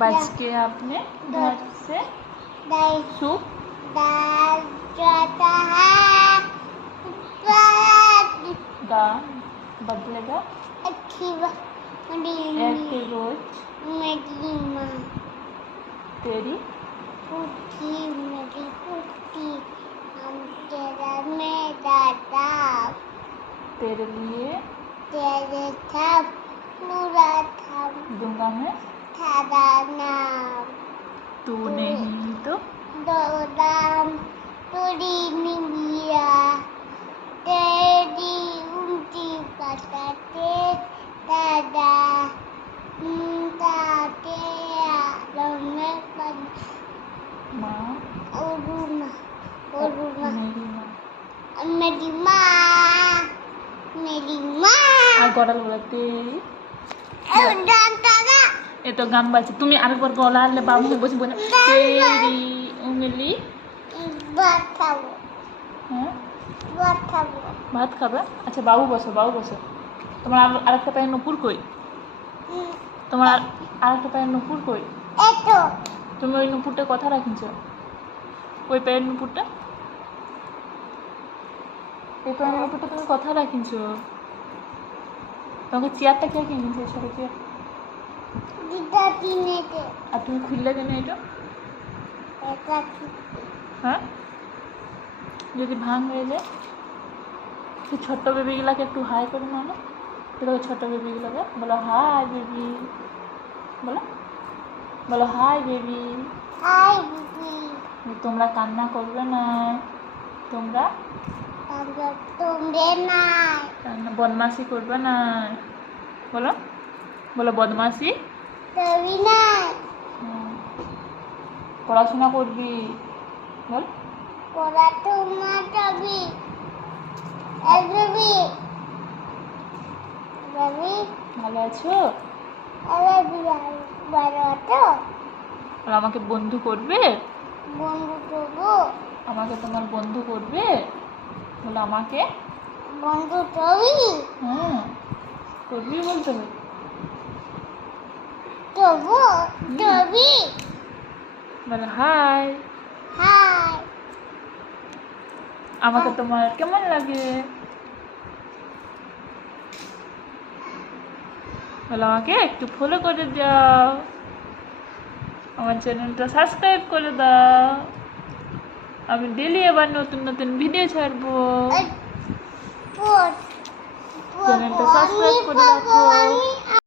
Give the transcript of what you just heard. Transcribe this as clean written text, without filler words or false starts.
बच के आपने घर से सूप जाता है दा बदलेगा अच्छी एक रोज मेरी माँ तेरी पुट्टी मेरी पुट्टी हम तेरा में दादा तेरे लिए तेरे था पूरा था दूंगा मैं थारा नाम तू नहीं तो दो दाम तुरी निमिया तेरी उनकी बताते दादा ताते आलमे पन माँ उरुमा मेरी माँ मेरी माँ আর গলা বলতে जानता ना এ তো গান বাজছে তুমি আরেকবার গলা আনলে বাবু বসে বলে তেরি উঙ্গলি बात खाओ হ্যাঁ बात खाओ ভাত খাবে আচ্ছা বাবু বসো তোমার আরেকটা পায়ের নুপুর কই তোমার আরেকটা পায়ের নুপুর কই এতো তুমি ওই নুপুরটা কথা রাখিছ ওই পায়ের নুপুরটা এই পায়ের নুপুরটা তুমি কথা রাখিছ তোমাকে চেয়ারটা কে কিনেছে ছোট চেয়ার দিদা কিনেছে আর তুমি খুললে কেন এটা এটা হ্যাঁ যদি ভাঙ হয়ে যায় তো ছোট্ট বেবিগুলাকে একটু হাই করে নাও তো ছোট্ট বেবিগুলোকে বলো হাই বেবি বলো হাই বেবি হাই দিদি তোমরা কান্না করবে না তোমরা তোমরে নাই বদমাশি করবে না বলো বদমাশি তুমি নাই পড়াশোনা করবি বল পড়া তোমার যাবি রবি রবি ভালো আছো রবি ভালো তো আর আমাকে বন্ধু করবে বন্ধু করবো আমাকে তোমার বন্ধু করবে বলো আমাকে বন্ধু করবি হ্যাঁ করবি বলতে হবে করবো করবি বলো হাই হাই আমাকে তোমার কেমন লাগে বলো আমাকে একটু ফলো করে দাও আমার চ্যানেলটা সাবস্ক্রাইব করে দাও আমি ডেলি আবার নতুন নতুন ভিডিও ছাড়বো চ্যানেলটা সাবস্ক্রাইব করে রাখো।